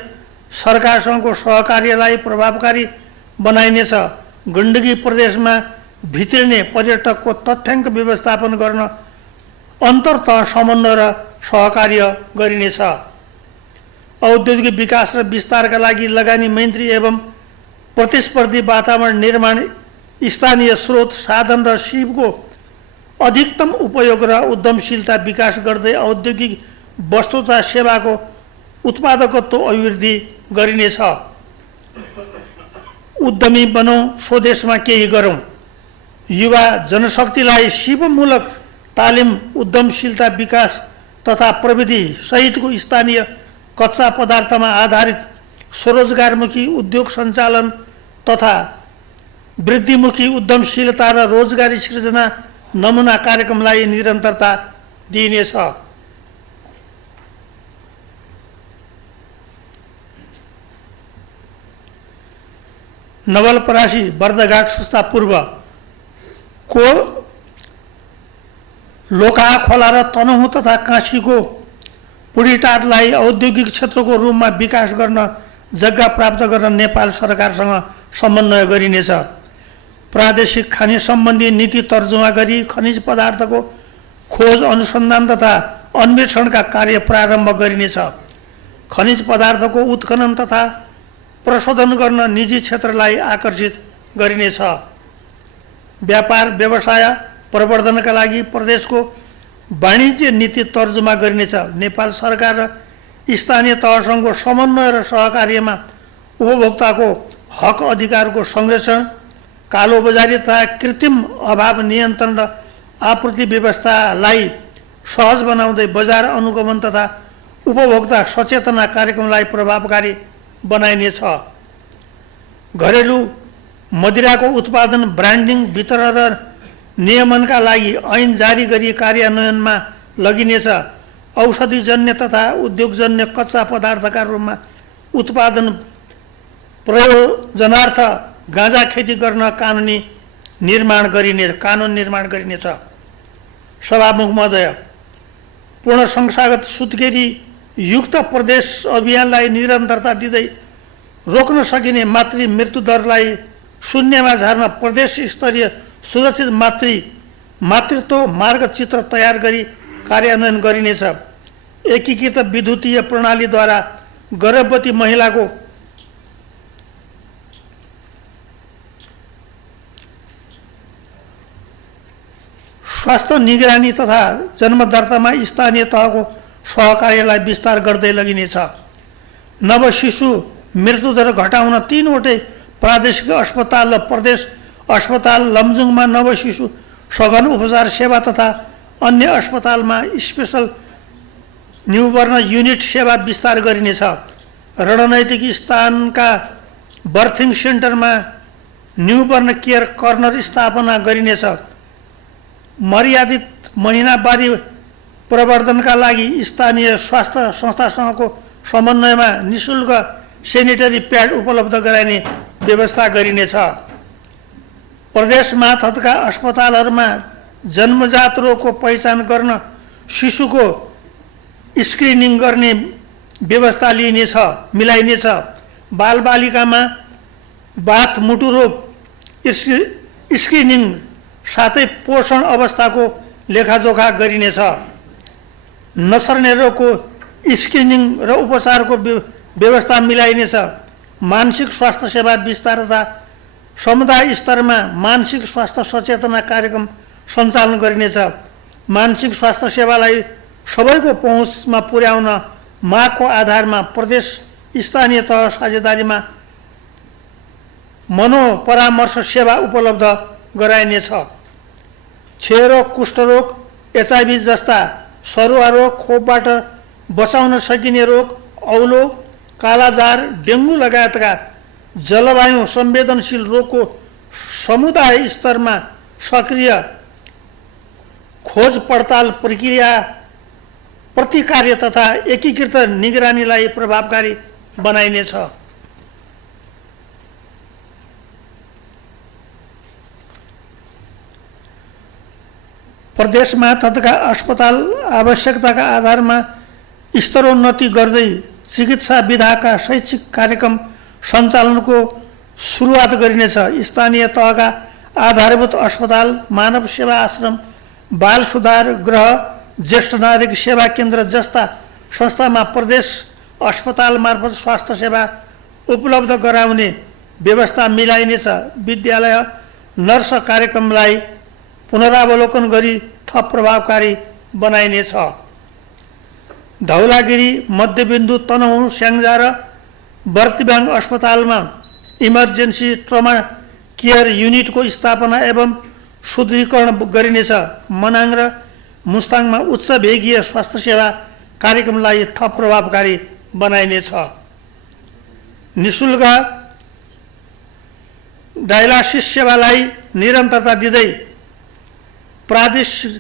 सरकारसँगको सहकार्यलाई प्रभावकारी बनाइनेछ। गण्डकी प्रदेशमा भित्रिने पर्यटकको तथ्याङ्क व्यवस्थापन गर्न अन्तर्तह समन्वय र सहकार्य गरिनेछ। औद्योगिक विकास र विस्तारका लागि लगानी मैत्री एवं प्रतिस्पर्धी वातावरण निर्माण, स्थानीय स्रोत साधन र सिपको अधिकतम उपयोग र उद्यमशीलता विकास गर्दै औद्योगिक वस्तु तथा सेवाको उत्पादकत्व अभिवृद्धि गरिनेछ। उद्यमी बनौँ, स्वदेशमा केही गरौँ। युवा जनशक्तिलाई सिपमूलक तालिम, उद्यमशीलता विकास तथा प्रविधि सहितको स्थानीय कच्चा पदार्थमा आधारित स्वरोजगारमुखी उद्योग सञ्चालन तथा वृद्धिमुखी उद्यमशीलता र रोजगारी सृजना नमुना कार्यक्रमलाई निरन्तरता दिइनेछ। नवलपरासी बर्दघाट संस्था पूर्व को लोका खोला र तनहुँ तथा काँसीको पुढीटारलाई औद्योगिक क्षेत्रको रूपमा विकास गर्न जग्गा प्राप्त गर्न नेपाल सरकारसँग समन्वय गरिनेछ। प्रादेशिक खनिज सम्बन्धी नीति तर्जुमा गरी खनिज पदार्थको खोज, अनुसन्धान तथा अन्वेषणका कार्य प्रारम्भ गरिनेछ। खनिज पदार्थको उत्खनन तथा प्रशोधन गर्न निजी क्षेत्रलाई आकर्षित गरिनेछ। व्यापार व्यवसाय प्रवर्धनका लागि प्रदेशको वाणिज्य नीति तर्जुमा गरिनेछ। नेपाल सरकार र स्थानीय तहसँगको समन्वय र सहकार्यमा उपभोक्ताको हक अधिकारको संरक्षण, कालोबजारी तथा कृत्रिम अभाव नियन्त्रण र आपूर्ति व्यवस्थालाई सहज बनाउँदै बजार अनुगमन तथा उपभोक्ता सचेतना कार्यक्रमलाई प्रभावकारी बनाइनेछ। घरेलु मदिराको उत्पादन, ब्रान्डिङ, वितरण र नियमनका लागि ऐन जारी गरी कार्यान्वयनमा लगिनेछ। औषधिजन्य तथा उद्योगजन्य कच्चा पदार्थका रूपमा उत्पादन प्रयोजनार्थ गाँजा खेती गर्न कानुन निर्माण गरिनेछ। सभामुख महोदय, पूर्ण संस्थागत सुत्केरी युक्त प्रदेश अभियानलाई निरन्तरता दिँदै रोक्न सकिने मातृ मृत्यु दरलाई शून्यमा झार्न प्रदेश स्तरीय सुरक्षित मातृत्व मार्गचित्र तयार गरी कार्यान्वयन गरिनेछ। एकीकृत विद्युतीय प्रणालीद्वारा गर्भवती महिलाको स्वास्थ्य निगरानी तथा जन्मदर्तामा स्थानीय तहको सहकार्यलाई विस्तार गर्दै लगिनेछ। नव शिशु मृत्युदर घटाउन 3 वटै प्रादेशिक अस्पताल र प्रदेश अस्पताल लमजुङमा नव शिशु सघन उपचार सेवा तथा अन्य अस्पतालमा स्पेशल न्युबर्न युनिट सेवा विस्तार गरिनेछ। रणनैतिक स्थानका बर्थिङ सेन्टरमा न्युबर्न केयर कर्नर स्थापना गरिनेछ। मर्यादित महिनावारी प्रवर्धनका लागि स्थानीय स्वास्थ्य संस्थासँगको समन्वयमा निःशुल्क सेनिटरी प्याड उपलब्ध गराइने व्यवस्था गरिनेछ। प्रदेश मातहतका अस्पतालहरूमा जन्मजात रोगको पहिचान गर्न शिशुको स्क्रिनिङ गर्ने व्यवस्था मिलाइनेछ। बालबालिकामा बाथ मुटु रोग स्क्रिनिङ साथै पोषण अवस्थाको लेखाजोखा गरिनेछ। नसर्ने रोगको स्क्रिनिङ र उपचारको व्यवस्था मिलाइनेछ। मानसिक स्वास्थ्य सेवा विस्तार तथा समुदाय स्तरमा मानसिक स्वास्थ्य सचेतना कार्यक्रम सञ्चालन गरिनेछ। मानसिक स्वास्थ्य सेवालाई सबैको पहुँचमा पुर्याउन मागको आधारमा प्रदेश स्थानीय तह साझेदारीमा मनोपरामर्श सेवा उपलब्ध गराइनेछ। क्षयरोग, कुष्ठरोग, एचआईभी जस्ता सरुवा रोग, खोपबाट बचाउन सकिने रोग, औलो, कालाजार, डेङ्गु लगायतका जलवायु संवेदनशील रोगको समुदाय स्तरमा सक्रिय खोज पडताल प्रक्रिया प्रतिकार्य तथा एकीकृत निगरानीलाई प्रभावकारी बनाइनेछ। प्रदेशमा तत्का अस्पताल आवश्यकताका आधारमा स्तरोन्नति गर्दै चिकित्सा विधाका शैक्षिक कार्यक्रम सञ्चालनको सुरुवात गरिनेछ। स्थानीय तहका आधारभूत अस्पताल, मानव सेवा आश्रम, बाल सुधार गृह, ज्येष्ठ नागरिक सेवा केन्द्र जस्ता संस्थामा प्रदेश अस्पताल मार्फत स्वास्थ्य सेवा उपलब्ध गराउने व्यवस्था मिलाइनेछ। विद्यालय नर्स कार्यक्रमलाई पुनरावलोकन गरी थप प्रभावकारी बनाइनेछ। धौलागिरी, मध्यबिन्दु, तनहुँ, स्याङ्जा र बर्तिबाङ अस्पतालमा इमर्जेन्सी ट्रमा केयर युनिटको स्थापना एवं सुदृढीकरण गरिनेछ। मनाङ र मुस्ताङमा उच्च भेगीय स्वास्थ्य सेवा कार्यक्रमलाई थप प्रभावकारी बनाइनेछ। निःशुल्क डायलासिस सेवालाई निरन्तरता दिँदै प्रादेशिक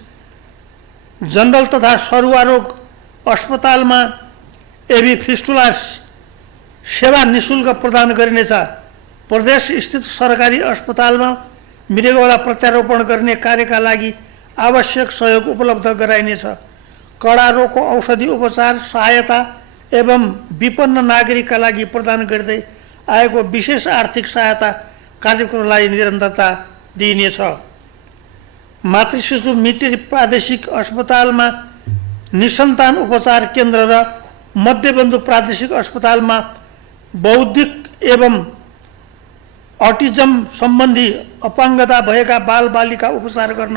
जनरल तथा सरुवा रोग अस्पतालमा एबी फिस्टुला सेवा निःशुल्क प्रदान गरिनेछ। प्रदेश स्थित सरकारी अस्पतालमा मृगौला प्रत्यारोपण गर्ने कार्यका लागि आवश्यक सहयोग उपलब्ध गराइनेछ। कडा रोगको औषधि उपचार सहायता एवं विपन्न नागरिकका लागि प्रदान गर्दै आएको विशेष आर्थिक सहायता कार्यक्रमलाई निरन्तरता दिइनेछ। मातृशिशु मृत्यु प्रादेशिक अस्पतालमा निसन्तान उपचार केन्द्र र मध्यबिन्दु प्रादेशिक अस्पतालमा बौद्धिक एवं अटिजम सम्बन्धी अपाङ्गता भएका बालबालिका उपचार गर्न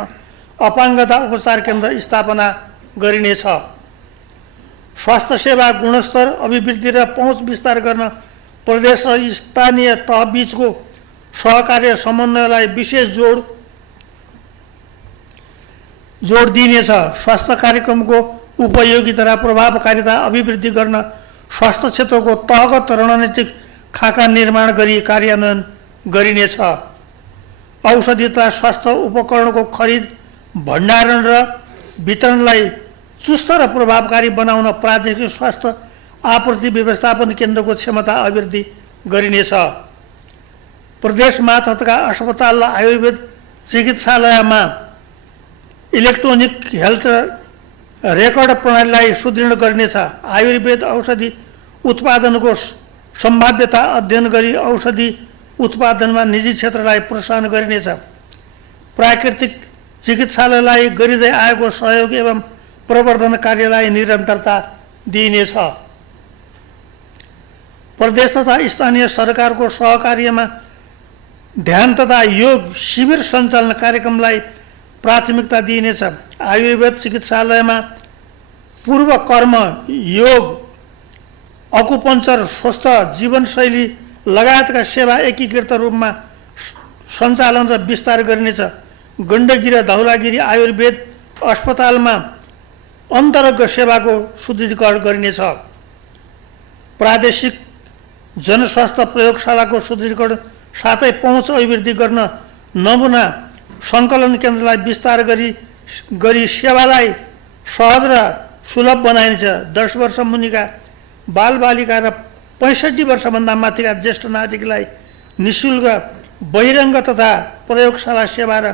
अपाङ्गता उपचार केन्द्र स्थापना गरिनेछ। स्वास्थ्य सेवा गुणस्तर, अभिवृद्धि र पहुँच विस्तार गर्न प्रदेश र स्थानीय तहबीचको सहकार्य समन्वयलाई विशेष जोड दिइनेछ। स्वास्थ्य कार्यक्रमको उपयोगिता र प्रभावकारिता अभिवृद्धि गर्न स्वास्थ्य क्षेत्रको तहगत रणनीतिक खाका निर्माण गरी कार्यान्वयन गरिनेछ। औषधि तथा स्वास्थ्य उपकरणको खरिद, भण्डारण र वितरणलाई चुस्त र प्रभावकारी बनाउन प्रादेशिक स्वास्थ्य आपूर्ति व्यवस्थापन केन्द्रको क्षमता अभिवृद्धि गरिनेछ। प्रदेश मातहतका अस्पताल र आयुर्वेद चिकित्सालयमा इलेक्ट्रोनिक हेल्थ रेकर्ड प्रणालीलाई सुदृढ गरिनेछ। आयुर्वेद औषधि उत्पादनको सम्भाव्यता अध्ययन गरी औषधि उत्पादनमा निजी क्षेत्रलाई प्रोत्साहन गरिनेछ। प्राकृतिक चिकित्सालयलाई गरिँदै आएको सहयोग एवं प्रवर्धन कार्यलाई निरन्तरता दिइनेछ। प्रदेश तथा स्थानीय सरकारको सहकार्यमा ध्यान तथा योग शिविर सञ्चालन कार्यक्रमलाई प्राथमिकता दिइनेछ। आयुर्वेद चिकित्सालयमा पूर्व कर्म, योग, अकुपञ्चर, स्वस्थ जीवनशैली लगायतका सेवा एकीकृत रूपमा सञ्चालन र विस्तार गरिनेछ। गण्डकी र धौलागिरी आयुर्वेद अस्पतालमा अन्तरङ्ग सेवाको सुदृढीकरण गरिनेछ। प्रादेशिक जनस्वास्थ्य प्रयोगशालाको सुदृढीकरण साथै पहुँच अभिवृद्धि गर्न नमुना सङ्कलन केन्द्रलाई विस्तार गरी सेवालाई सहज र सुलभ बनाइनेछ। 10 वर्ष मुनिका बालबालिका र 65 वर्षभन्दा माथिका ज्येष्ठ नागरिकलाई निःशुल्क बहिरङ्ग तथा प्रयोगशाला सेवा र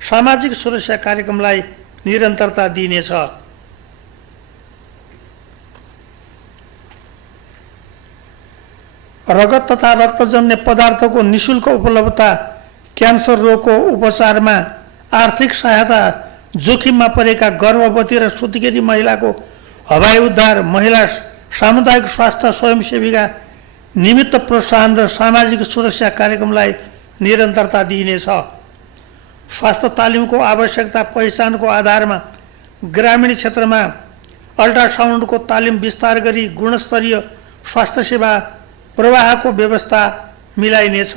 सामाजिक सुरक्षा कार्यक्रमलाई निरन्तरता दिइनेछ। रगत तथा रक्तजन्य पदार्थको निःशुल्क उपलब्धता, क्यान्सर रोगको उपचारमा आर्थिक सहायता, जोखिममा परेका गर्भवती र सुत्केरी महिलाको हवाई उद्धार, महिला सामुदायिक स्वास्थ्य स्वयंसेवीका निमित्त प्रोत्साहन र सामाजिक सुरक्षा कार्यक्रमलाई निरन्तरता दिइनेछ। स्वास्थ्य तालिमको आवश्यकता पहिचानको आधारमा ग्रामीण क्षेत्रमा अल्ट्रासाउन्डको तालिम विस्तार गरी गुणस्तरीय स्वास्थ्य सेवा प्रवाहको व्यवस्था मिलाइनेछ।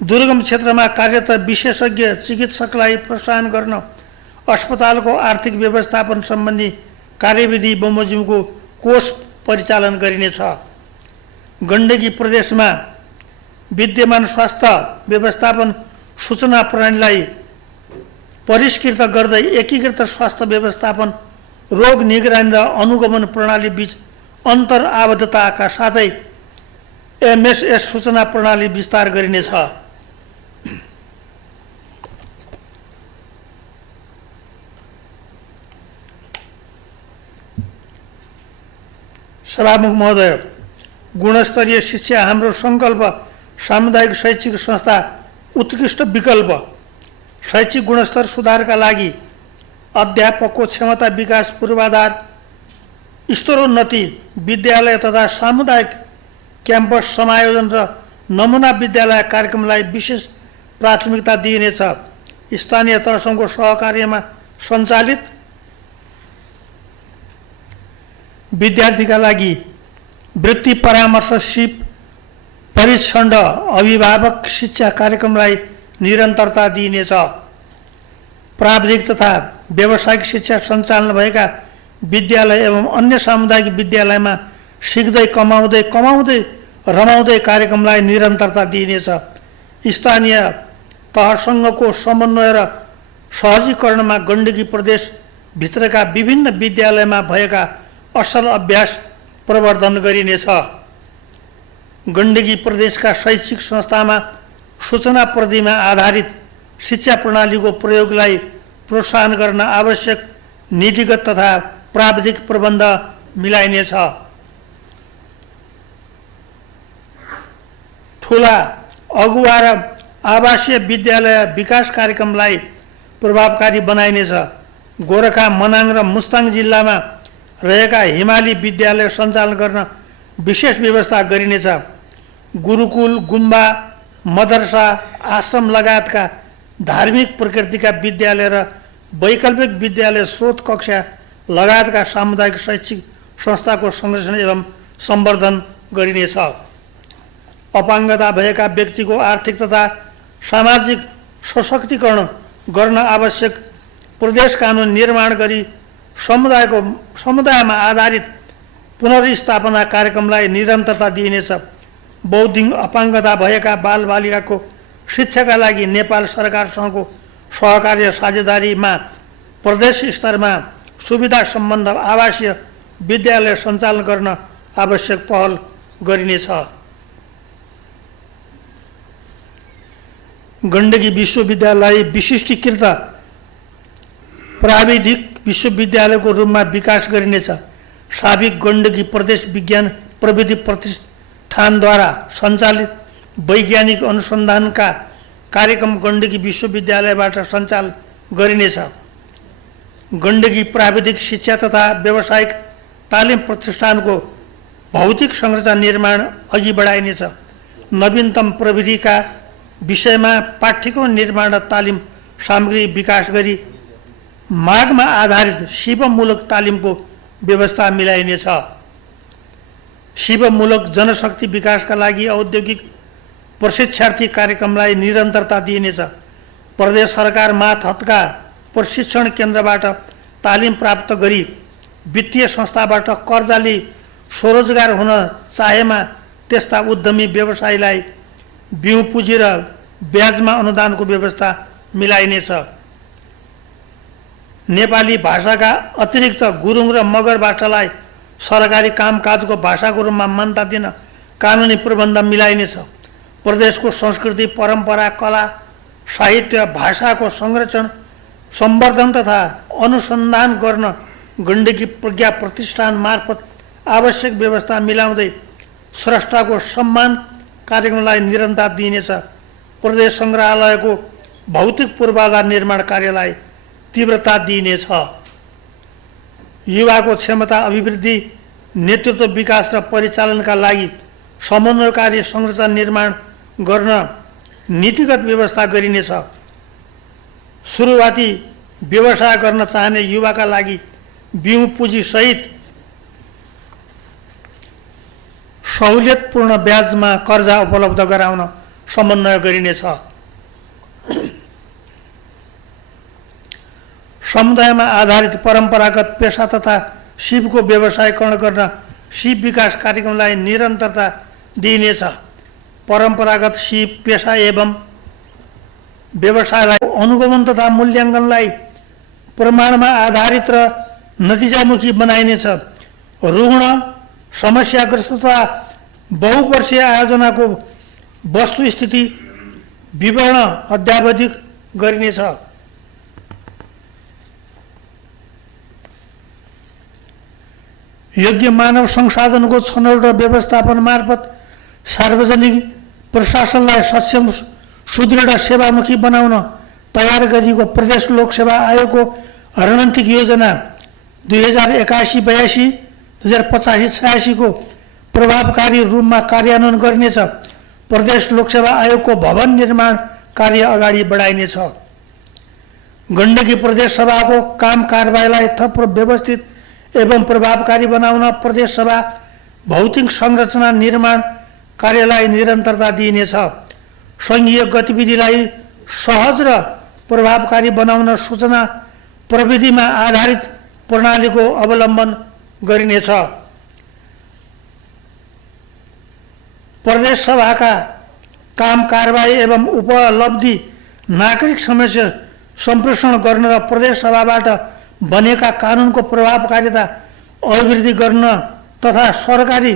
दुर्गम क्षेत्रमा कार्यरत विशेषज्ञ चिकित्सकलाई प्रोत्साहन गर्न अस्पतालको आर्थिक व्यवस्थापन सम्बन्धी कार्यविधि बमोजिमको कोष परिचालन गरिनेछ। गण्डकी प्रदेशमा विद्यमान स्वास्थ्य व्यवस्थापन सूचना प्रणालीलाई परिष्कृत गर्दै एकीकृत स्वास्थ्य व्यवस्थापन, रोग निगरानी र अनुगमन प्रणाली बीच अन्तर आबद्धताका साथै एमएसएस सूचना प्रणाली विस्तार गरिनेछ। सभामुख महोदय, गुणस्तरीय शिक्षा हाम्रो सङ्कल्प। सामुदायिक शैक्षिक संस्था उत्कृष्ट विकल्प। शैक्षिक गुणस्तर सुधारका लागि अध्यापकको क्षमता विकास पूर्वाधार, स्तरोन्नति, विद्यालय तथा सामुदायिक क्याम्पस समायोजन र नमुना विद्यालय कार्यक्रमलाई विशेष प्राथमिकता दिइनेछ। स्थानीय तहसम्मको सहकार्यमा सञ्चालित विद्यार्थीका लागि वृत्ति परामर्श सिप, परिक्षण, अभिभावक शिक्षा कार्यक्रमलाई निरन्तरता दिइनेछ। प्राविधिक तथा व्यावसायिक शिक्षा सञ्चालन भएका विद्यालय एवं अन्य सामुदायिक विद्यालयमा सिक्दै कमाउँदै रमाउँदै कार्यक्रमलाई निरन्तरता दिइनेछ। स्थानीय तहसँगको समन्वय र सहजीकरणमा गण्डकी प्रदेशभित्रका विभिन्न विद्यालयमा भएका असल अभ्यास प्रवर्धन गरिनेछ। गण्डकी प्रदेशका शैक्षिक संस्थामा सूचना प्रविधिमा आधारित शिक्षा प्रणालीको प्रयोगलाई प्रोत्साहन गर्न आवश्यक नीतिगत तथा प्राविधिक प्रबन्ध मिलाइनेछ। ठुला, अगुवा र आवासीय विद्यालय विकास कार्यक्रमलाई प्रभावकारी बनाइनेछ। गोरखा, मनाङ र मुस्ताङ जिल्लामा रहेका हिमाली विद्यालय सञ्चालन गर्न विशेष व्यवस्था गरिनेछ। गुरुकुल, गुम्बा, मदरसा, आश्रम लगायतका धार्मिक प्रकृतिका विद्यालय र वैकल्पिक विद्यालय, स्रोत कक्षा लगायतका सामुदायिक शैक्षिक संस्थाको संरक्षण एवं सम्वर्धन गरिनेछ। अपाङ्गता भएका व्यक्तिको आर्थिक तथा सामाजिक सशक्तिकरण गर्न आवश्यक प्रदेश कानुन निर्माण गरी समुदायमा आधारित पुनर्स्थापना कार्यक्रमलाई निरन्तरता दिइनेछ। बौद्धिक अपाङ्गता भएका बालबालिकाको शिक्षाका लागि नेपाल सरकारसँगको सहकार्य साझेदारीमा प्रदेश स्तरमा सुविधा सम्बन्ध आवासीय विद्यालय सञ्चालन गर्न आवश्यक पहल गरिनेछ। गण्डकी विश्वविद्यालय विशिष्टीकृत प्राविधिक विश्वविद्यालयको रूपमा विकास गरिनेछ। साबिक गण्डकी प्रदेश विज्ञान प्रविधि प्रतिष्ठानद्वारा सञ्चालित वैज्ञानिक अनुसन्धानका कार्यक्रम गण्डकी विश्वविद्यालयबाट सञ्चालन गरिनेछ। गण्डकी प्राविधिक शिक्षा तथा व्यावसायिक तालिम प्रतिष्ठानको भौतिक संरचना निर्माण अघि बढाइनेछ। नवीनतम प्रविधिका विषयमा पाठ्यक्रम निर्माण र तालिम सामग्री विकास गरी मागमा आधारित सिपमूलक तालिमको व्यवस्था मिलाइनेछ। सिपमूलक जनशक्ति विकासका लागि औद्योगिक प्रशिक्षार्थी कार्यक्रमलाई निरन्तरता दिइनेछ। प्रदेश सरकार मातहतका प्रशिक्षण केन्द्रबाट तालिम प्राप्त गरी वित्तीय संस्थाबाट कर्जा लिई स्वरोजगार हुन चाहेमा त्यस्ता उद्यमी व्यवसायीलाई बिउ पुँजी र ब्याजमा अनुदानको व्यवस्था मिलाइनेछ। नेपाली भाषाका अतिरिक्त गुरुङ र मगर भाषालाई सरकारी कामकाजको भाषाको रूपमा मान्यता दिन कानुनी प्रबन्ध मिलाइनेछ। प्रदेशको संस्कृति परम्परा कला साहित्य भाषाको संरक्षण सम्वर्धन तथा अनुसन्धान गर्न गण्डकी प्रज्ञा प्रतिष्ठान मार्फत आवश्यक व्यवस्था मिलाउँदै स्रष्टाको सम्मान कार्यक्रमलाई निरन्तरता दिइनेछ। प्रदेश सङ्ग्रहालयको भौतिक पूर्वाधार निर्माण कार्यलाई तीव्रता दिइनेछ। युवाको क्षमता अभिवृद्धि नेतृत्व विकास र परिचालनका लागि समन्वयकारी संरचना निर्माण गर्न नीतिगत व्यवस्था गरिनेछ। सुरुवाती व्यवसाय गर्न चाहने युवाका लागि बिउ पुँजी सहित सहुलियतपूर्ण ब्याजमा कर्जा उपलब्ध गराउन समन्वय गरिनेछ। समुदायमा आधारित परम्परागत पेशा तथा सिपको व्यवसायीकरण गर्न सिप विकास कार्यक्रमलाई निरन्तरता दिइनेछ। परम्परागत सिप पेशा एवं व्यवसायलाई अनुगमन तथा मूल्याङ्कनलाई प्रमाणमा आधारित र नतिजामुखी बनाइनेछ। रुग्ण समस्याग्रस्त तथा बहुवर्षीय आयोजनाको वस्तुस्थिति विवरण अद्यावधिक गरिनेछ। योग्य मानव संसाधनको छनौट र व्यवस्थापन मार्फत सार्वजनिक प्रशासनलाई सक्षम सुदृढ सेवामुखी बनाउन तयार गरिएको प्रदेश लोकसेवा आयोगको रणनीतिक योजना 2081-82, 2085-86 को प्रभावकारी रूपमा कार्यान्वयन गरिनेछ। प्रदेश लोकसेवा आयोगको भवन निर्माण कार्य अगाडि बढाइनेछ। गण्डकी प्रदेश सभाको काम कारबाहीलाई थप व्यवस्थित एवं प्रभावकारी बनाउन प्रदेश सभा भौतिक संरचना निर्माण कार्यलाई निरन्तरता दिइनेछ। सङ्घीय गतिविधिलाई सहज र प्रभावकारी बनाउन सूचना प्रविधिमा आधारित प्रणालीको अवलम्बन गरिनेछ। प्रदेश सभाका काम कारबाही एवं उपलब्धि नागरिक समस्या सम्प्रेषण गर्न र प्रदेश सभाबाट बनेका कानुनको प्रभावकारिता अभिवृद्धि गर्न तथा सरकारी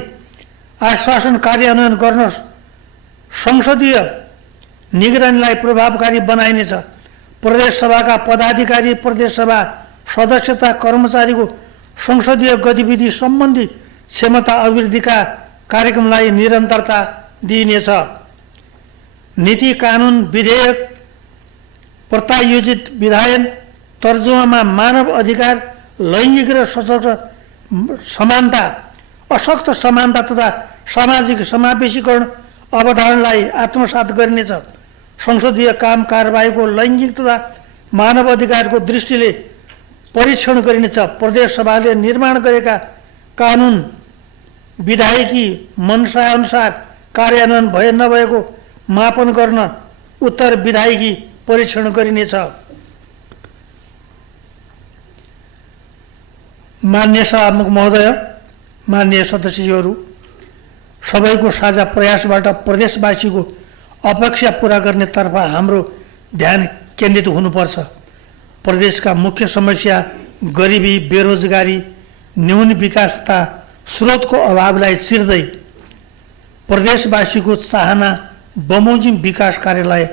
आश्वासन कार्यान्वयन गर्न संसदीय निगरानीलाई प्रभावकारी बनाइनेछ। प्रदेश सभाका पदाधिकारी प्रदेश सभा सदस्य तथा कर्मचारीको संसदीय गतिविधि सम्बन्धी क्षमता अभिवृद्धिका कार्यक्रमलाई निरन्तरता दिइनेछ। नीति कानुन विधेयक प्रत्यायोजित विधायन तर्जुमामा मानव अधिकार लैङ्गिक र सशक्त समानता अशक्त समानता तथा सामाजिक समावेशीकरण अवधारणालाई आत्मसात गरिनेछ। संसदीय काम कारबाहीको लैङ्गिक तथा मानव अधिकारको दृष्टिले परीक्षण गरिनेछ। प्रदेश सभाले निर्माण गरेका कानुन विधायकी मनसाअनुसार कार्यान्वयन भए नभएको मापन गर्न उत्तर विधायकी परीक्षण गरिनेछ। मान्य सभामुख महोदय, मान्य सदस्यहरू, सबैको साझा प्रयासबाट प्रदेशवासीको अपेक्षा पूरा गर्नेतर्फ हाम्रो ध्यान केन्द्रित हुनुपर्छ। प्रदेशका मुख्य समस्या गरिबी, बेरोजगारी, न्यून विकास तथा स्रोतको अभावलाई चिर्दै प्रदेशवासीको चाहना बमोजिम विकास कार्यलाई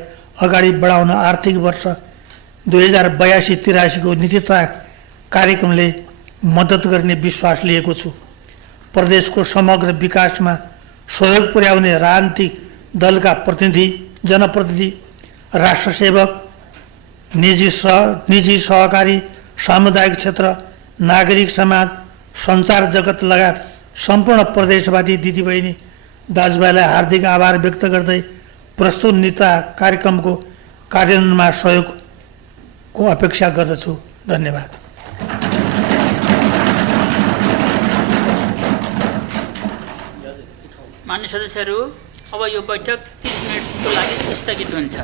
अगाडि बढाउन आर्थिक वर्ष 2082-83 को नीति तथा कार्यक्रमले मद्दत गर्ने विश्वास लिएको छु। प्रदेशको समग्र विकासमा सहयोग पुर्याउने राजनीतिक दलका प्रतिनिधि, जनप्रतिनिधि, राष्ट्रसेवक, निजी सहकारी, सामुदायिक क्षेत्र, नागरिक समाज, सञ्चार जगत लगायत सम्पूर्ण प्रदेशवादी दिदीबहिनी दाजुभाइलाई हार्दिक आभार व्यक्त गर्दै प्रस्तुत नीति कार्यक्रमको कार्यान्वयनमा सहयोगको अपेक्षा गर्दछु। धन्यवाद। मान्य सदस्यहरू, अब यो बैठक 30 मिनटको लागि स्थगित हुन्छ।